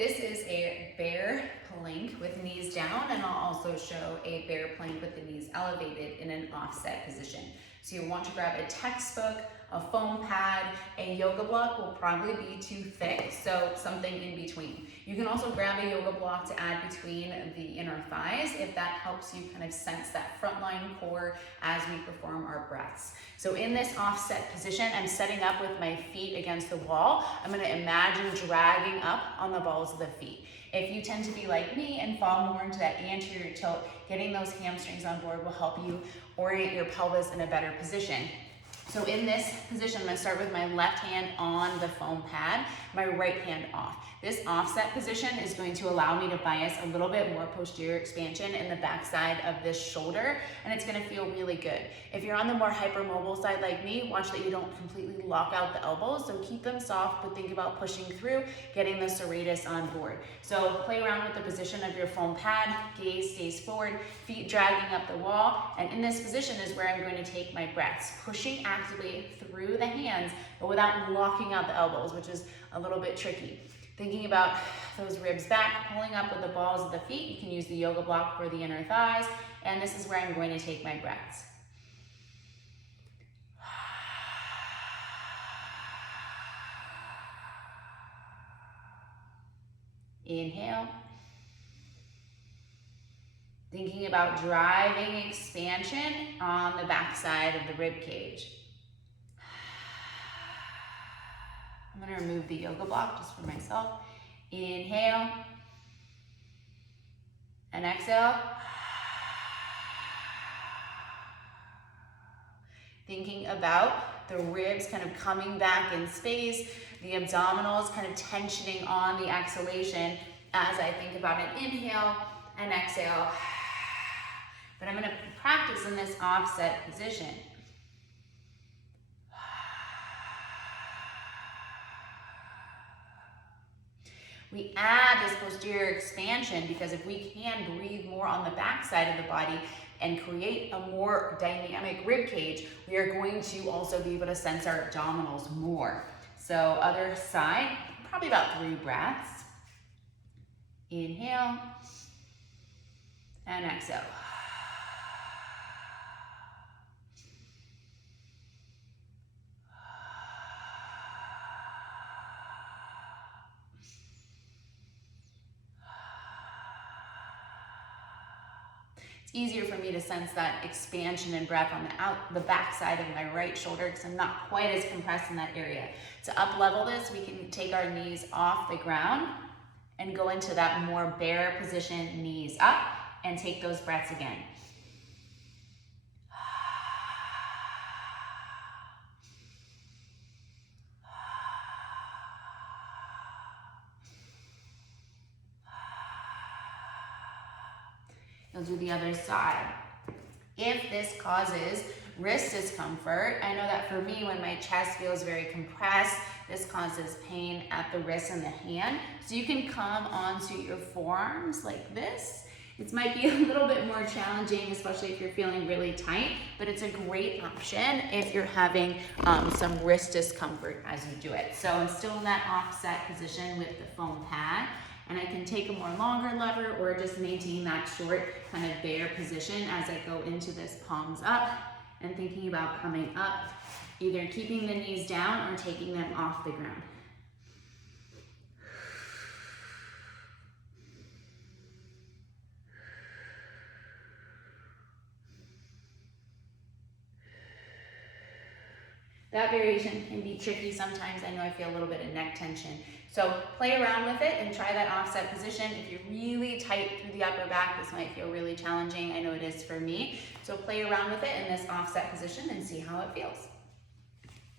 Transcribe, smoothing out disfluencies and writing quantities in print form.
this is a bear plank with knees down, and I'll also show a bear plank with the knees elevated in an offset position. So you want to grab a textbook, a foam pad, a yoga block will probably be too thick, so something in between. You can also grab a yoga block to add between the inner thighs if that helps you kind of sense that frontline core as we perform our breaths. So in this offset position, I'm setting up with my feet against the wall. I'm gonna imagine dragging up on the balls of the feet. If you tend to be like me and fall more into that anterior tilt, getting those hamstrings on board will help you orient your pelvis in a better position. So in this position, I'm gonna start with my left hand on the foam pad, my right hand off. This offset position is going to allow me to bias a little bit more posterior expansion in the backside of this shoulder, and it's gonna feel really good. If you're on the more hypermobile side like me, watch that you don't completely lock out the elbows, so keep them soft, but think about pushing through, getting the serratus on board. So play around with the position of your foam pad, gaze stays forward, feet dragging up the wall, and in this position is where I'm going to take my breaths, pushing actively through the hands, but without locking out the elbows, which is a little bit tricky. Thinking about those ribs back, pulling up with the balls of the feet. You can use the yoga block for the inner thighs, and this is where I'm going to take my breaths. Inhale. Thinking about driving expansion on the backside of the rib cage. I'm going to remove the yoga block just for myself. Inhale and exhale. Thinking about the ribs kind of coming back in space, the abdominals kind of tensioning on the exhalation as I think about an inhale and exhale. But I'm going to practice in this offset position. We add this posterior expansion because if we can breathe more on the back side of the body and create a more dynamic rib cage, we are going to also be able to sense our abdominals more. So other side, probably about 3 breaths. Inhale and exhale. It's easier for me to sense that expansion and breath on the back side of my right shoulder because I'm not quite as compressed in that area. To up level this, we can take our knees off the ground and go into that more bear position, knees up, and take those breaths again. You'll do the other side. If this causes wrist discomfort, I know that for me, when my chest feels very compressed, this causes pain at the wrist and the hand. So you can come onto your forearms like this. It might be a little bit more challenging, especially if you're feeling really tight, but it's a great option if you're having some wrist discomfort as you do it. So I'm still in that offset position with the foam pad, and I can take a more longer lever or just maintain that short kind of bear position as I go into this palms up and thinking about coming up, either keeping the knees down or taking them off the ground. That variation can be tricky sometimes. I know I feel a little bit of neck tension. So play around with it and try that offset position. If you're really tight through the upper back, this might feel really challenging. I know it is for me. So play around with it in this offset position and see how it feels.